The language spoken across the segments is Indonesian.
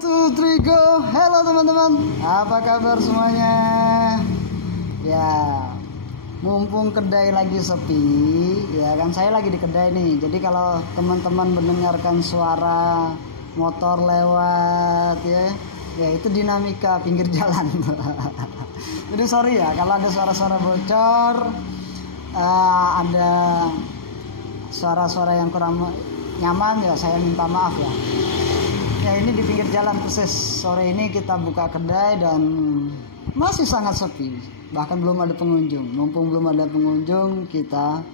Two, three, go. Halo teman-teman, apa kabar semuanya? Ya, mumpung kedai lagi sepi, ya kan saya lagi di kedai nih. Jadi kalau teman-teman mendengarkan suara motor lewat, ya itu dinamika pinggir jalan. Jadi sorry ya kalau ada suara-suara bocor, ada suara-suara yang kurang nyaman, ya saya minta maaf ya. Ya ini di pinggir jalan persis. Sore ini kita buka kedai dan masih sangat sepi. Bahkan belum ada pengunjung. Mumpung belum ada pengunjung, kita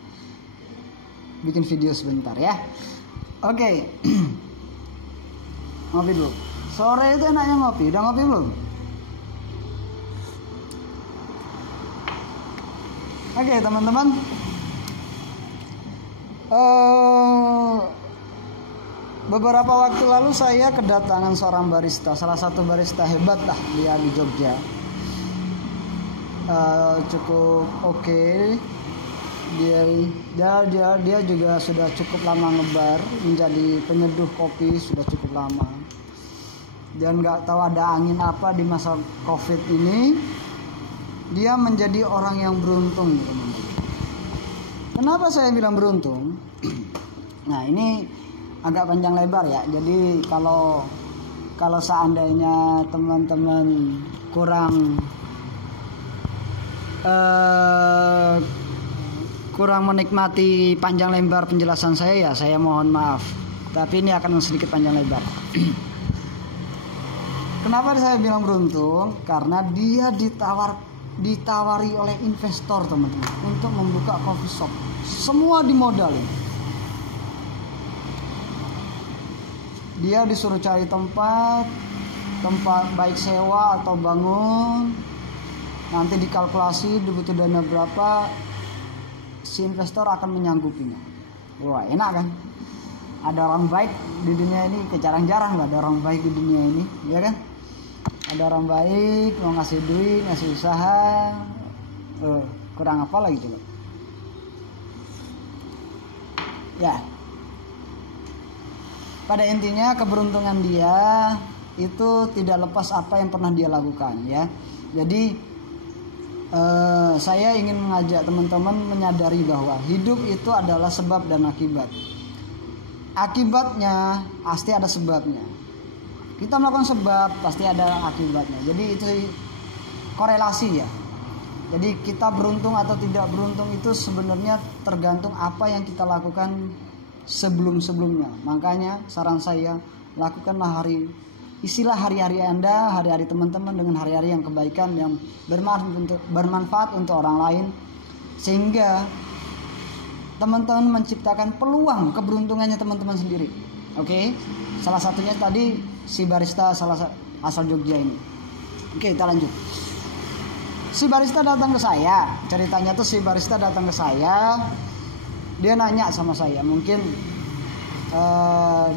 bikin video sebentar ya. Oke. Ngopi dulu. Sore itu enaknya ngopi. Udah ngopi belum? Oke teman-teman. Beberapa waktu lalu saya kedatangan seorang barista, salah satu barista hebat lah dia di Jogja. Cukup oke. Dia juga sudah cukup lama ngebar, menjadi penyeduh kopi sudah cukup lama. Dan nggak tahu ada angin apa di masa COVID ini, dia menjadi orang yang beruntung, teman-teman. Kenapa saya bilang beruntung? Nah ini agak panjang lebar ya. Jadi kalau seandainya teman-teman kurang menikmati panjang lebar penjelasan saya, ya saya mohon maaf. Tapi ini akan sedikit panjang lebar. Kenapa saya bilang beruntung? Karena dia ditawari oleh investor, teman-teman, untuk membuka coffee shop. Semua dimodalin. Dia disuruh cari tempat baik sewa atau bangun, nanti dikalkulasi butuh dana berapa, si investor akan menyanggupinya. Wah enak kan? Ada orang baik di dunia ini, jarang-jarang ada orang baik di dunia ini, ya kan? Ada orang baik mau ngasih duit, ngasih usaha, kurang apa lagi coba? Ya. Pada intinya keberuntungan dia itu tidak lepas apa yang pernah dia lakukan ya. Jadi saya ingin mengajak teman-teman menyadari bahwa hidup itu adalah sebab dan akibat. Akibatnya pasti ada sebabnya. Kita melakukan sebab pasti ada akibatnya. Jadi itu korelasi ya. Jadi kita beruntung atau tidak beruntung itu sebenarnya tergantung apa yang kita lakukan sebelum-sebelumnya. Makanya saran saya, lakukanlah isilah hari-hari Anda, hari-hari teman-teman dengan hari-hari yang kebaikan, yang bermanfaat untuk orang lain, sehingga teman-teman menciptakan peluang keberuntungannya teman-teman sendiri. Oke? Salah satunya tadi si barista asal Jogja ini. Oke, kita lanjut. Si barista datang ke saya. Ceritanya tuh si barista datang ke saya. Dia nanya sama saya, mungkin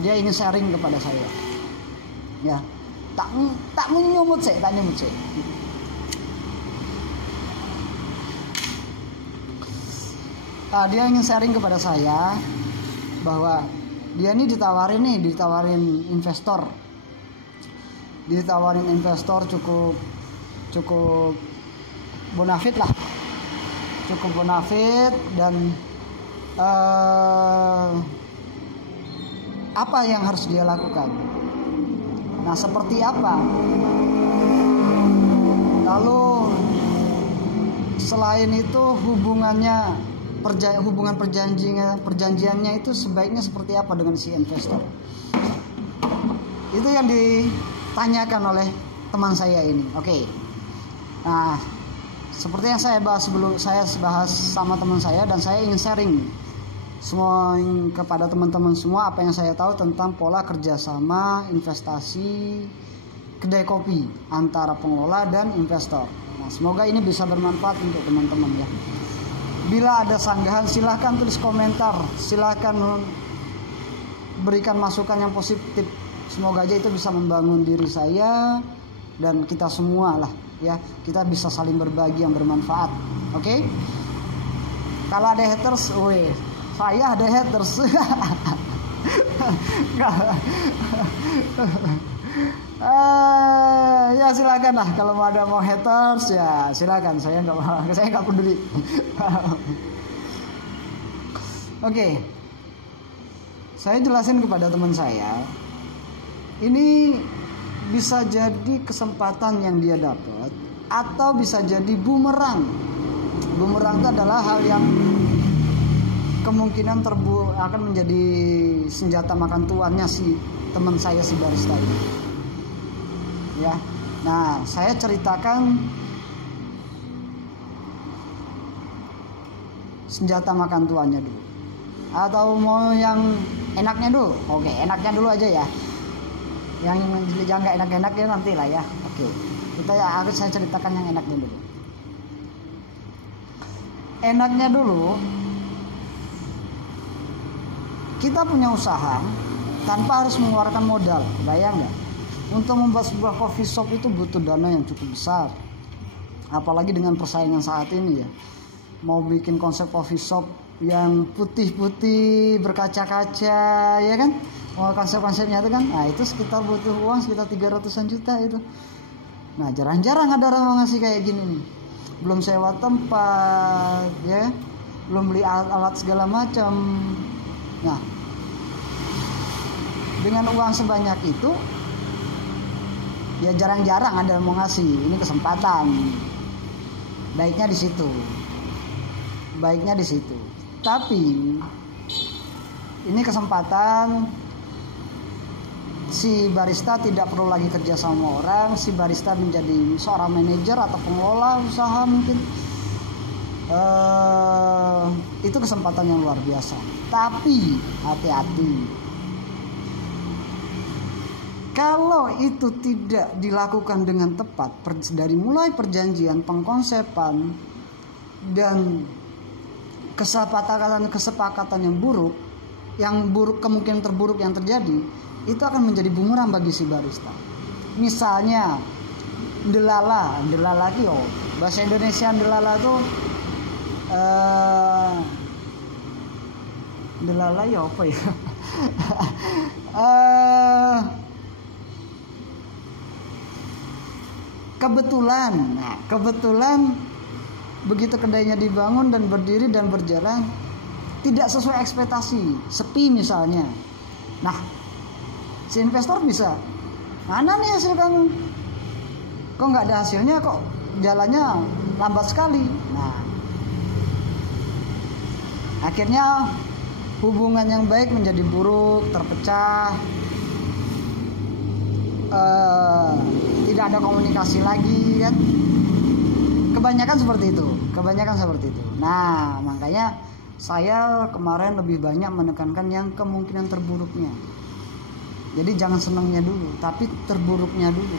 dia ingin sharing kepada saya. Ya, tak nyumut sih. Dia ingin sharing kepada saya bahwa dia ini ditawarin investor. Ditawarin investor cukup bonafit lah. Cukup bonafit dan apa yang harus dia lakukan? Nah, seperti apa? Lalu selain itu hubungan perjanjiannya itu sebaiknya seperti apa dengan si investor? Itu yang ditanyakan oleh teman saya ini. Oke. Nah, seperti yang saya bahas sama teman saya, dan saya ingin sharing semua kepada teman-teman semua apa yang saya tahu tentang pola kerjasama investasi kedai kopi antara pengelola dan investor. Nah, semoga ini bisa bermanfaat untuk teman-teman ya. Bila ada sanggahan silahkan tulis komentar, silahkan berikan masukan yang positif. Semoga aja itu bisa membangun diri saya dan kita semua lah ya. Kita bisa saling berbagi yang bermanfaat. Oke? Kalau ada haters, saya ada haters. Ya silakan lah, kalau mau haters ya silakan, saya nggak peduli. Oke. Saya jelasin kepada teman saya, ini bisa jadi kesempatan yang dia dapat atau bisa jadi bumerang. Bumerang itu adalah hal yang kemungkinan akan menjadi senjata makan tuannya si teman saya si barista ini. Ya. Nah, saya ceritakan senjata makan tuannya dulu. Atau mau yang enaknya dulu? Oke, enaknya dulu aja ya. Yang nggak enak-enak ya nanti lah ya. Oke, saya ceritakan yang enaknya dulu. Enaknya dulu, kita punya usaha tanpa harus mengeluarkan modal. Bayang nggak? Untuk membuat sebuah coffee shop itu butuh dana yang cukup besar. Apalagi dengan persaingan saat ini ya. Mau bikin konsep coffee shop yang putih-putih berkaca-kaca ya kan, konsep-konsepnya itu kan, nah itu sekitar butuh uang sekitar 300-an juta itu. Nah jarang-jarang ada orang mau ngasih kayak gini nih, belum sewa tempat ya, belum beli alat segala macam. Nah dengan uang sebanyak itu ya jarang-jarang ada yang mau ngasih. Ini kesempatan, baiknya di situ. Tapi ini kesempatan, si barista tidak perlu lagi kerja sama orang, si barista menjadi seorang manajer atau pengelola usaha mungkin. Itu kesempatan yang luar biasa. Tapi hati-hati, kalau itu tidak dilakukan dengan tepat, dari mulai perjanjian, pengkonsepan, dan kesepakatan yang buruk kemungkinan terburuk yang terjadi itu akan menjadi bumerang bagi si barista. Misalnya delala kio, bahasa Indonesia delala itu delala ya apa ya? Kebetulan begitu kedainya dibangun dan berdiri dan berjalan tidak sesuai ekspektasi, sepi misalnya. Nah, si investor bisa, mana nih hasil kamu? Kok nggak ada hasilnya, kok jalannya lambat sekali. Nah, akhirnya hubungan yang baik menjadi buruk, terpecah, tidak ada komunikasi lagi kan. Kebanyakan seperti itu. Nah, makanya saya kemarin lebih banyak menekankan yang kemungkinan terburuknya. Jadi jangan senangnya dulu, tapi terburuknya dulu.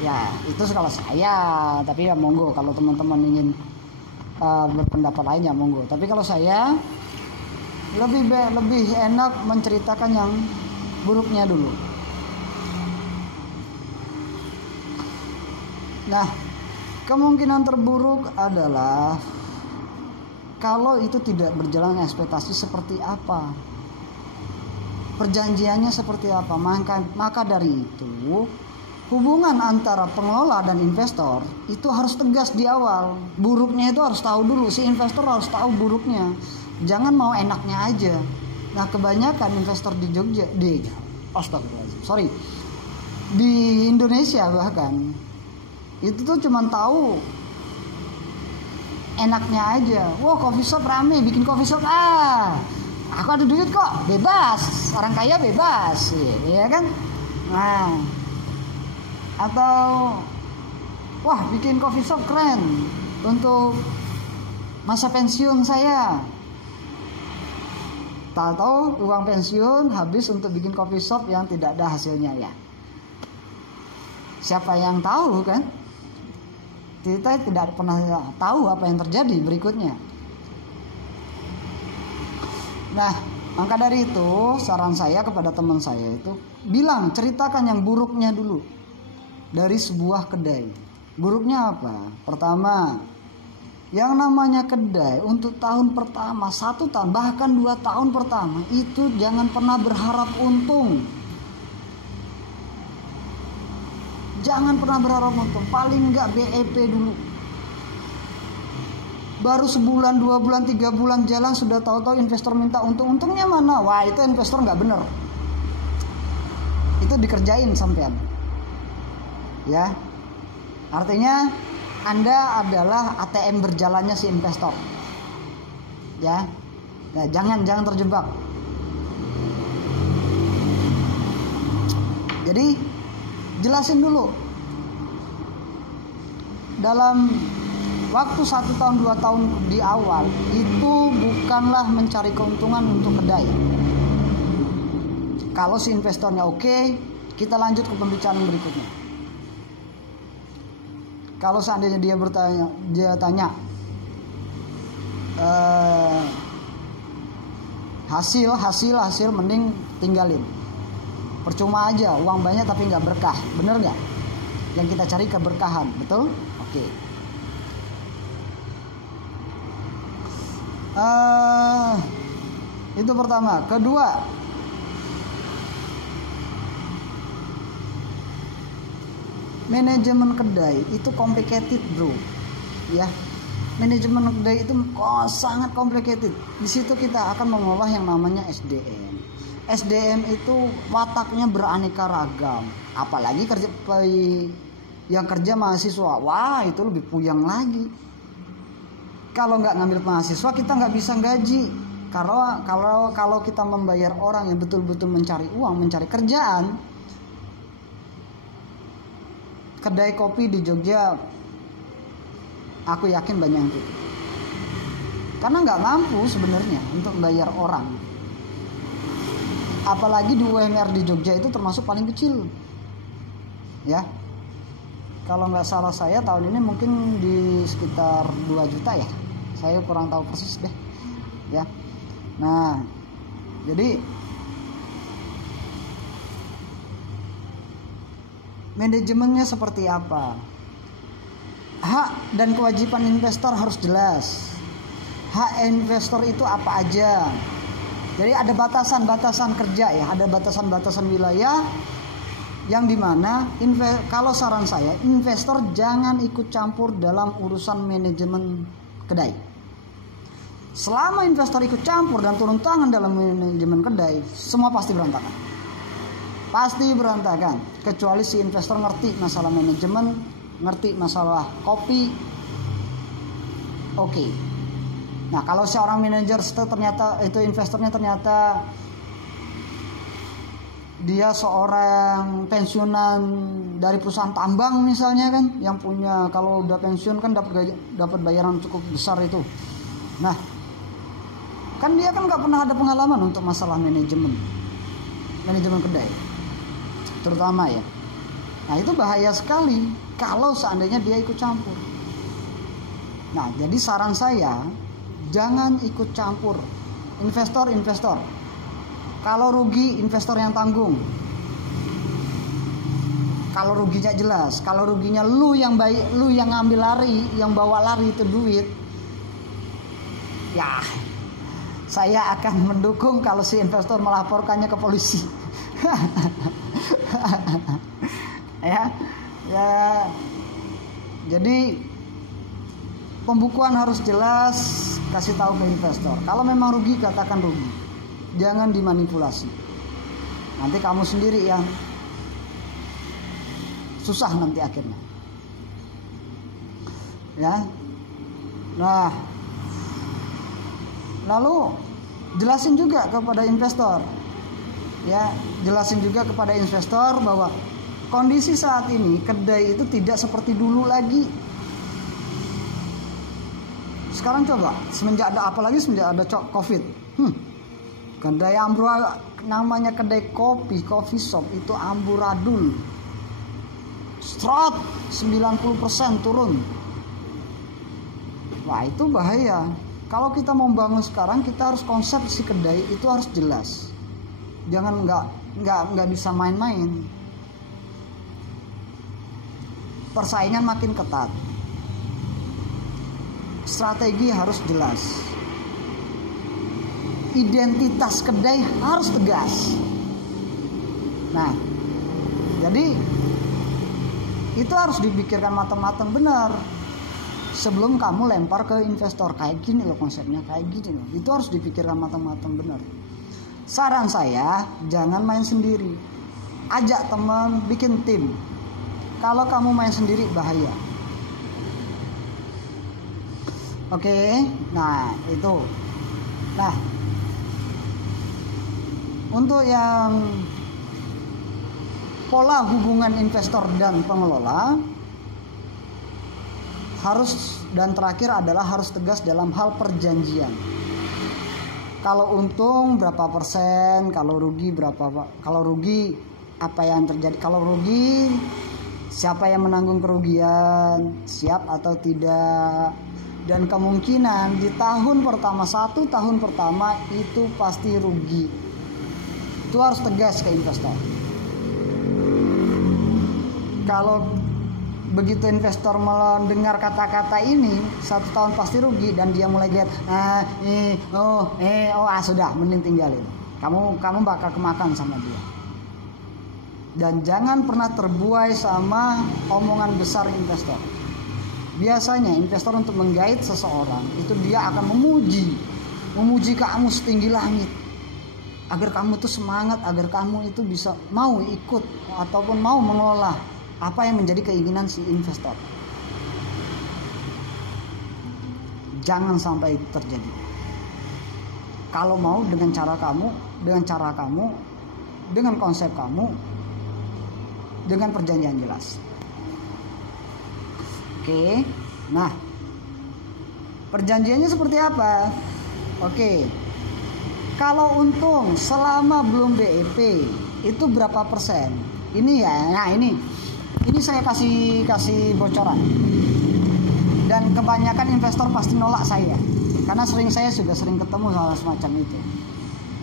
Ya, itu kalau saya. Tapi ya monggo, kalau teman-teman ingin berpendapat lain ya monggo. Tapi kalau saya lebih enak menceritakan yang buruknya dulu. Nah, kemungkinan terburuk adalah kalau itu tidak berjalan ekspektasi seperti apa, perjanjiannya seperti apa. Maka dari itu hubungan antara pengelola dan investor itu harus tegas di awal. Buruknya itu harus tahu dulu, si investor harus tahu buruknya. Jangan mau enaknya aja. Nah kebanyakan investor di Jogja, di Indonesia bahkan itu tuh cuma tahu enaknya aja. Wah, coffee shop rame, bikin coffee shop, aku ada duit kok, bebas, orang kaya bebas, ya kan? Nah, atau wah, bikin coffee shop keren untuk masa pensiun saya. Tahu uang pensiun habis untuk bikin coffee shop yang tidak ada hasilnya ya. Siapa yang tahu kan? Kita tidak pernah tahu apa yang terjadi berikutnya. Nah, maka dari itu saran saya kepada teman saya itu ceritakan yang buruknya dulu dari sebuah kedai. Buruknya apa? Pertama, yang namanya kedai untuk tahun pertama, 1 tahun bahkan 2 tahun pertama itu jangan pernah berharap untung. Jangan pernah berharap untung, paling enggak BEP dulu. Baru sebulan, 2 bulan, 3 bulan jalan sudah tahu-tahu investor minta untung. Untungnya mana? Wah, itu investor nggak bener. Itu dikerjain sampean. Ya. Artinya Anda adalah ATM berjalannya si investor. Ya. Nah, jangan terjebak. Jadi jelasin dulu. Dalam waktu 1 tahun 2 tahun di awal itu bukanlah mencari keuntungan untuk kedai. Kalau si investornya oke, kita lanjut ke pembicaraan berikutnya. Kalau seandainya dia tanya hasil, mending tinggalin. Percuma aja, uang banyak tapi nggak berkah, bener nggak? Yang kita cari keberkahan, betul? Oke. Itu pertama. Kedua, manajemen kedai itu complicated, bro. Ya, manajemen kedai itu sangat complicated. Di situ kita akan mengolah yang namanya SDM. SDM itu wataknya beraneka ragam. Apalagi yang kerja mahasiswa, wah itu lebih puyeng lagi. Kalau nggak ngambil mahasiswa kita nggak bisa gaji. Kalau kita membayar orang yang betul-betul mencari uang, mencari kerjaan, kedai kopi di Jogja, aku yakin banyak yang tutup. Karena nggak mampu sebenarnya untuk membayar orang. Apalagi di UMR di Jogja itu termasuk paling kecil. Ya. Kalau nggak salah saya tahun ini mungkin di sekitar 2 juta ya. Saya kurang tahu persis deh. Ya. Nah, jadi manajemennya seperti apa? Hak dan kewajiban investor harus jelas. Hak investor itu apa aja? Jadi ada batasan-batasan kerja ya, ada batasan-batasan wilayah yang dimana kalau saran saya investor jangan ikut campur dalam urusan manajemen kedai. Selama investor ikut campur dan turun tangan dalam manajemen kedai, semua pasti berantakan. Pasti berantakan, kecuali si investor ngerti masalah manajemen, ngerti masalah kopi. Oke. Nah, kalau seorang manajer ternyata itu investornya ternyata dia seorang pensiunan dari perusahaan tambang misalnya kan, yang punya kalau udah pensiun kan dapat bayaran cukup besar itu. Nah, kan dia kan nggak pernah ada pengalaman untuk masalah manajemen kedai, terutama ya. Nah, itu bahaya sekali kalau seandainya dia ikut campur. Nah, jadi saran saya jangan ikut campur. Investor. Kalau rugi investor yang tanggung. Kalau ruginya jelas, kalau ruginya lu yang ngambil lari, yang bawa lari itu duit. Ya, saya akan mendukung kalau si investor melaporkannya ke polisi. Ya. Jadi pembukuan harus jelas, kasih tahu ke investor. Kalau memang rugi, katakan rugi. Jangan dimanipulasi. Nanti kamu sendiri yang susah nanti akhirnya. Ya. Nah, lalu jelasin juga kepada investor. Ya, jelasin juga kepada investor bahwa kondisi saat ini kedai itu tidak seperti dulu lagi. Sekarang coba semenjak ada COVID, kedai namanya kedai kopi, coffee shop itu amburadul. Strot 90% turun. Wah, itu bahaya. Kalau kita mau bangun sekarang, kita harus konsep si kedai itu harus jelas. Jangan nggak bisa main-main. Persaingan makin ketat. Strategi harus jelas. Identitas kedai harus tegas. Nah, jadi Itu harus dipikirkan matang-matang benar sebelum kamu lempar ke investor. Kayak gini loh konsepnya, kayak gini loh. Itu harus dipikirkan matang-matang benar. Saran saya, jangan main sendiri. Ajak teman, bikin tim. Kalau kamu main sendiri bahaya. Oke, nah itu. Nah, untuk yang pola hubungan investor dan pengelola harus, dan terakhir adalah harus tegas dalam hal perjanjian. Kalau untung berapa persen, kalau rugi berapa, kalau rugi apa yang terjadi, kalau rugi siapa yang menanggung kerugian, siap atau tidak. Dan kemungkinan di tahun pertama, 1 tahun pertama itu pasti rugi. Itu harus tegas ke investor. Kalau begitu investor mendengar kata-kata ini, 1 tahun pasti rugi, dan dia mulai lihat, sudah, mending tinggalin. Kamu bakal kemakan sama dia. Dan jangan pernah terbuai sama omongan besar investor. Biasanya investor untuk menggait seseorang itu dia akan memuji kamu setinggi langit, agar kamu itu semangat, agar kamu itu bisa mau ikut ataupun mau mengelola apa yang menjadi keinginan si investor. Jangan sampai itu terjadi. Kalau mau dengan cara kamu, dengan konsep kamu, dengan perjanjian jelas. Oke, nah perjanjiannya seperti apa? Oke, kalau untung selama belum BEP itu berapa persen? Ini ya, nah ini saya kasih bocoran. Dan kebanyakan investor pasti nolak saya, karena saya juga sering ketemu hal semacam itu.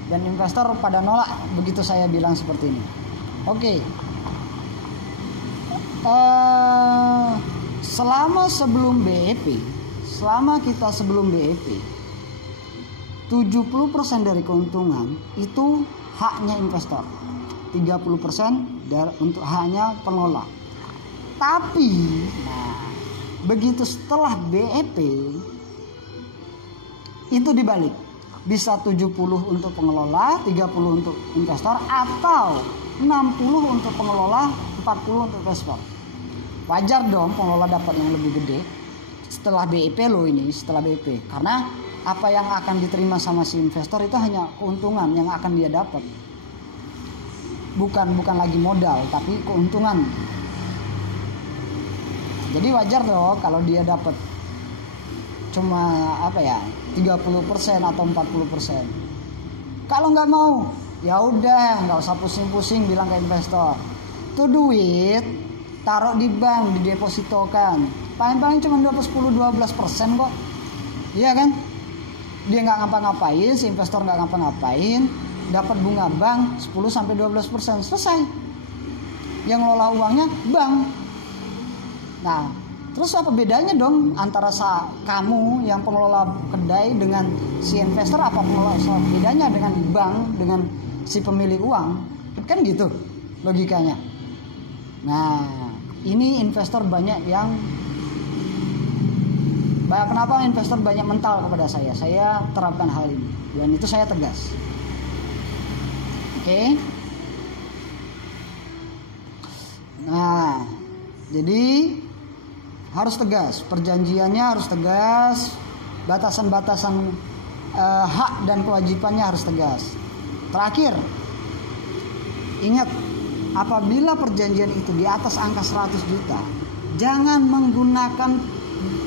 Dan investor pada nolak begitu saya bilang seperti ini. Oke. Selama kita sebelum BEP, 70% dari keuntungan itu haknya investor, 30% untuk haknya pengelola. Tapi, begitu setelah BEP itu dibalik, bisa 70 untuk pengelola, 30 untuk investor, atau 60 untuk pengelola, 40 untuk investor. Wajar dong pengelola dapat yang lebih gede setelah BEP loh ini, setelah BEP. Karena apa yang akan diterima sama si investor itu hanya keuntungan yang akan dia dapat. Bukan lagi modal, tapi keuntungan. Jadi wajar dong kalau dia dapat cuma 30% atau 40%. Kalau nggak mau, ya udah, nggak usah pusing-pusing bilang ke investor. Tuh duit taruh di bank, didepositokan. Paling-paling cuma 10-12% kok. Iya kan? Dia nggak ngapa-ngapain, si investor nggak ngapa-ngapain, dapat bunga bank 10-12%, selesai. Yang ngelola uangnya bank. Nah, terus apa bedanya dong antara kamu yang pengelola kedai dengan si investor? Apa bedanya dengan bank, dengan si pemilik uang? Kan gitu logikanya. Nah, ini investor banyak kenapa investor banyak mental kepada saya? Saya terapkan hal ini dan itu saya tegas. Oke. Nah, jadi harus tegas, perjanjiannya harus tegas, batasan-batasan hak dan kewajibannya harus tegas. Terakhir, ingat, apabila perjanjian itu di atas angka 100 juta, jangan menggunakan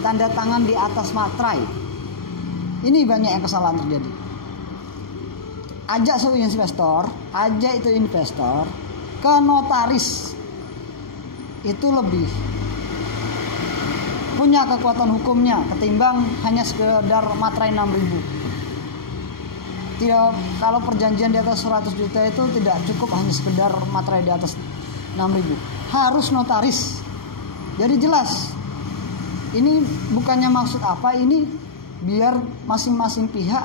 tanda tangan di atas materai. Ini banyak yang kesalahan terjadi. Ajak itu investor ke notaris. Itu lebih punya kekuatan hukumnya ketimbang hanya sekedar materai 6.000. Kalau perjanjian di atas 100 juta itu tidak cukup hanya sekedar materai di atas 6.000. Harus notaris. Jadi jelas. Ini bukannya maksud apa, ini biar masing-masing pihak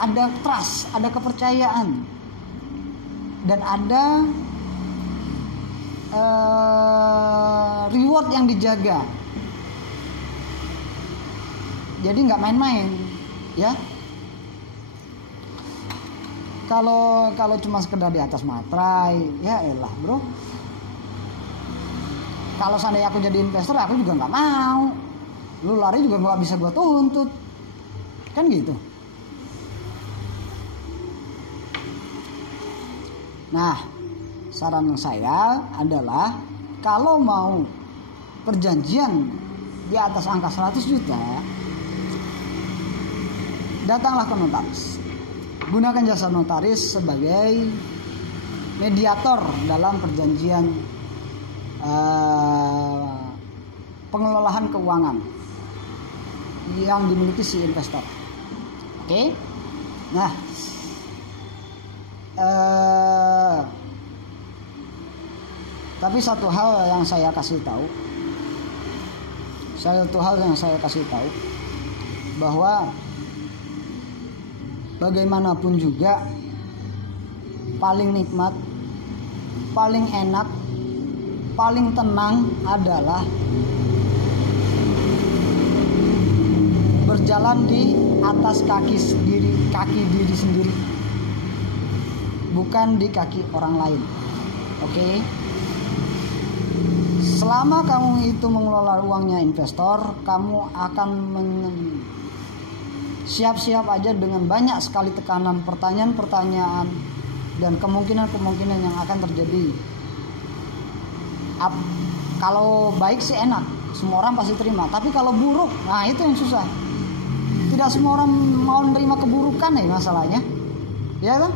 ada trust, ada kepercayaan. Dan ada reward slot yang dijaga. Jadi nggak main-main, ya. Kalau cuma sekedar di atas materai, ya elah bro. Kalau seandainya aku jadi investor, aku juga nggak mau. Lu lari juga nggak bisa gua tuntut, kan gitu. Nah, saran saya adalah kalau mau perjanjian di atas angka 100 juta, datanglah ke notaris. Gunakan jasa notaris sebagai mediator dalam perjanjian pengelolaan keuangan yang dimiliki si investor. Oke? Nah, tapi satu hal yang saya kasih tahu, bahwa bagaimanapun juga paling nikmat, paling enak, paling tenang adalah berjalan di atas kaki diri sendiri, bukan di kaki orang lain. Oke? Selama kamu itu mengelola uangnya investor, kamu akan siap-siap aja dengan banyak sekali tekanan, pertanyaan-pertanyaan, dan kemungkinan-kemungkinan yang akan terjadi. Kalau baik sih enak, semua orang pasti terima. Tapi kalau buruk, nah itu yang susah. Tidak semua orang mau menerima keburukan ya masalahnya, ya kan?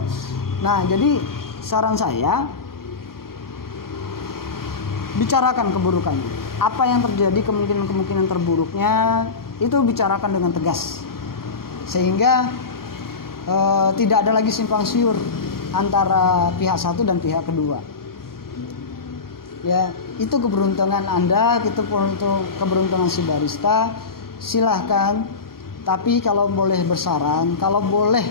Nah, jadi saran saya, bicarakan keburukannya. Apa yang terjadi, kemungkinan terburuknya, itu bicarakan dengan tegas. Sehingga tidak ada lagi simpang siur antara pihak satu dan pihak kedua. Ya, itu keberuntungan Anda, itu untuk keberuntungan si barista. Silahkan, tapi kalau boleh bersaran, kalau boleh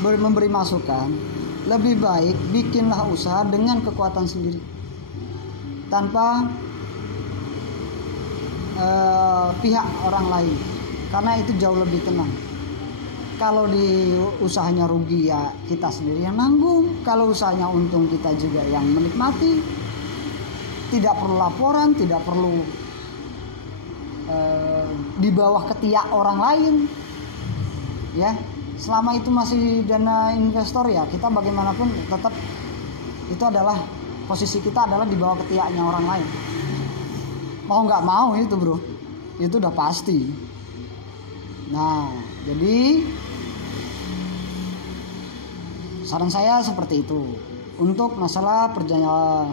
memberi masukan, lebih baik bikinlah usaha dengan kekuatan sendiri, tanpa pihak orang lain, karena itu jauh lebih tenang. Kalau di usahanya rugi, ya kita sendiri yang nanggung. Kalau usahanya untung, kita juga yang menikmati. Tidak perlu laporan, tidak perlu di bawah ketiak orang lain, ya. Selama itu masih dana investor, ya kita bagaimanapun tetap itu adalah posisi kita adalah di bawah ketiaknya orang lain. Mau nggak mau itu bro, itu udah pasti. Nah, jadi saran saya seperti itu untuk masalah perjanjian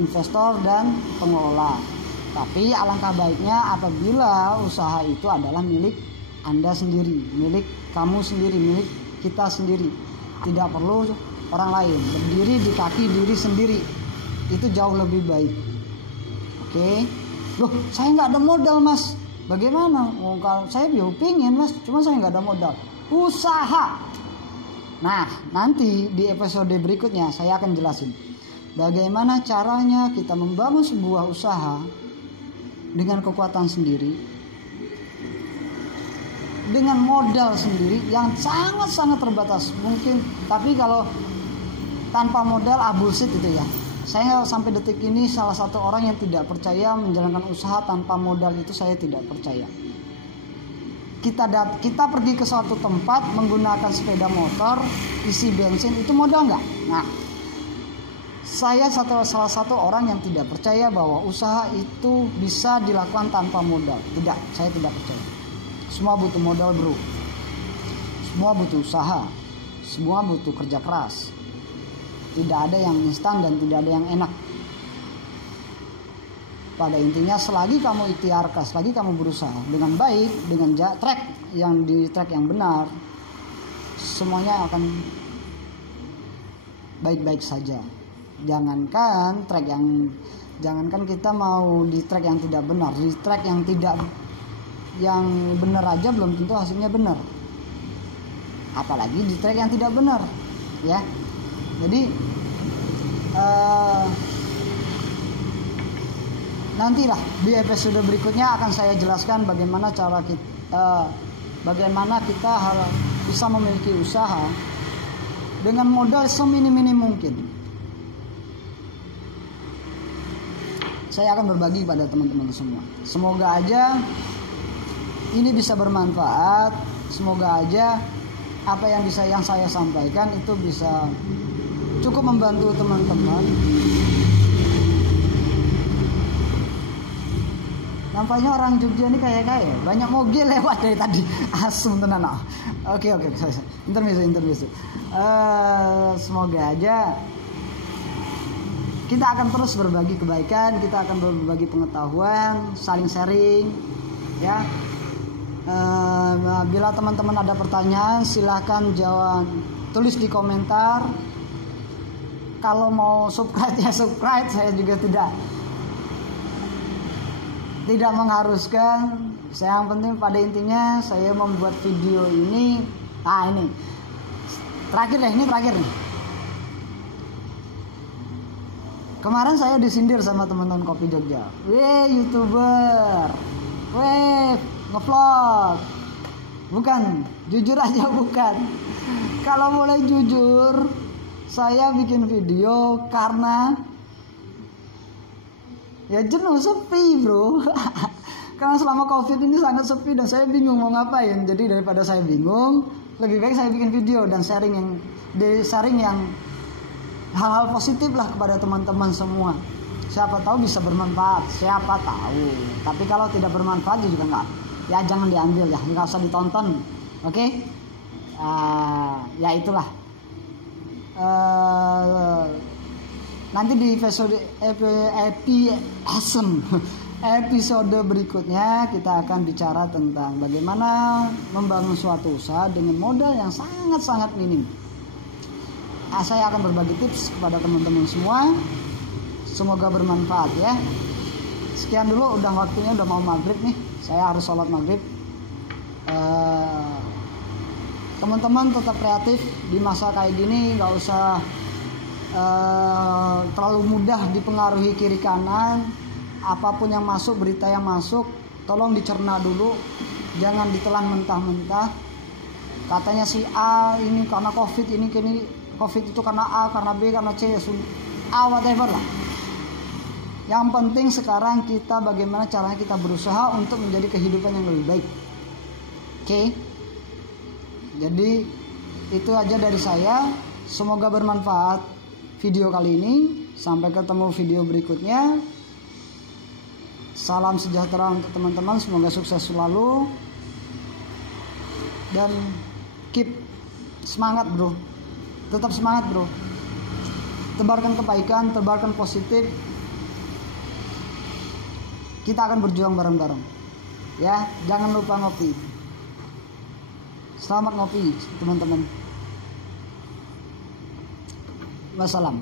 investor dan pengelola. Tapi alangkah baiknya apabila usaha itu adalah milik Anda sendiri, milik kamu sendiri, milik kita sendiri. Tidak perlu orang lain. Berdiri di kaki diri sendiri, itu jauh lebih baik. Oke? Loh, saya nggak ada modal mas. Bagaimana? Oh, kalau saya pingin mas, cuma saya nggak ada modal. Usaha. Nah, nanti di episode berikutnya saya akan jelasin bagaimana caranya kita membangun sebuah usaha dengan kekuatan sendiri, dengan modal sendiri yang sangat-sangat terbatas mungkin. Tapi kalau tanpa modal bullshit itu ya. Saya sampai detik ini salah satu orang yang tidak percaya menjalankan usaha tanpa modal, itu saya tidak percaya. Kita pergi ke suatu tempat menggunakan sepeda motor, isi bensin, itu modal nggak? Nah, saya salah satu orang yang tidak percaya bahwa usaha itu bisa dilakukan tanpa modal. Tidak, saya tidak percaya. Semua butuh modal bro. Semua butuh usaha. Semua butuh kerja keras. Tidak ada yang instan dan tidak ada yang enak. Pada intinya selagi kamu ikhtiarkan, selagi kamu berusaha dengan baik, dengan track yang benar, semuanya akan baik-baik saja. Jangankan kita mau di track yang tidak benar, di track yang benar aja belum tentu hasilnya benar. Apalagi di track yang tidak benar, ya. Jadi nantilah di episode berikutnya akan saya jelaskan bagaimana kita bisa memiliki usaha dengan modal seminim-minim mungkin. Saya akan berbagi pada teman-teman semua. Semoga aja ini bisa bermanfaat. Semoga aja apa yang saya sampaikan itu bisa cukup membantu teman-teman. Nampaknya orang Jogja ini kaya-kaya, banyak mobil lewat dari tadi. Asum tenan. Oke. Intermezzo. Semoga aja kita akan terus berbagi kebaikan, kita akan berbagi pengetahuan, saling sharing, ya. Bila teman-teman ada pertanyaan, silahkan jawab, tulis di komentar. Kalau mau subscribe ya subscribe, saya juga tidak mengharuskan. Yang penting pada intinya saya membuat video ini. Ini terakhir nih. Kemarin saya disindir sama teman-teman Kopi Jogja. Weh YouTuber, weh ngevlog. Bukan, jujur aja bukan. Kalau boleh jujur, saya bikin video karena ya jenuh, sepi bro. Karena selama COVID ini sangat sepi dan saya bingung mau ngapain. Jadi daripada saya bingung, lebih baik saya bikin video dan sharing yang hal-hal positif lah kepada teman-teman semua. Siapa tahu bisa bermanfaat, siapa tahu. Tapi kalau tidak bermanfaat juga enggak, ya jangan diambil ya, nggak usah ditonton. Oke? Ya itulah. Nanti di episode berikutnya kita akan bicara tentang bagaimana membangun suatu usaha dengan modal yang sangat-sangat minim. Saya akan berbagi tips kepada teman-teman semua. Semoga bermanfaat ya. Sekian dulu, waktunya udah mau maghrib nih. Saya harus sholat maghrib. Teman-teman tetap kreatif di masa kayak gini. Gak usah terlalu mudah dipengaruhi kiri kanan. Apapun yang masuk, berita yang masuk, tolong dicerna dulu. Jangan ditelan mentah-mentah. Katanya si A ini karena COVID, ini COVID itu karena A, karena B, karena C, whatever lah. Yang penting sekarang kita bagaimana caranya kita berusaha untuk menjadi kehidupan yang lebih baik. Oke. Jadi itu aja dari saya. Semoga bermanfaat video kali ini. Sampai ketemu video berikutnya. Salam sejahtera untuk teman-teman. Semoga sukses selalu. Dan keep semangat bro. Tetap semangat bro. Tebarkan kebaikan, tebarkan positif. Kita akan berjuang bareng-bareng. Ya, jangan lupa ngopi. Selamat ngopi teman-teman. Wassalam.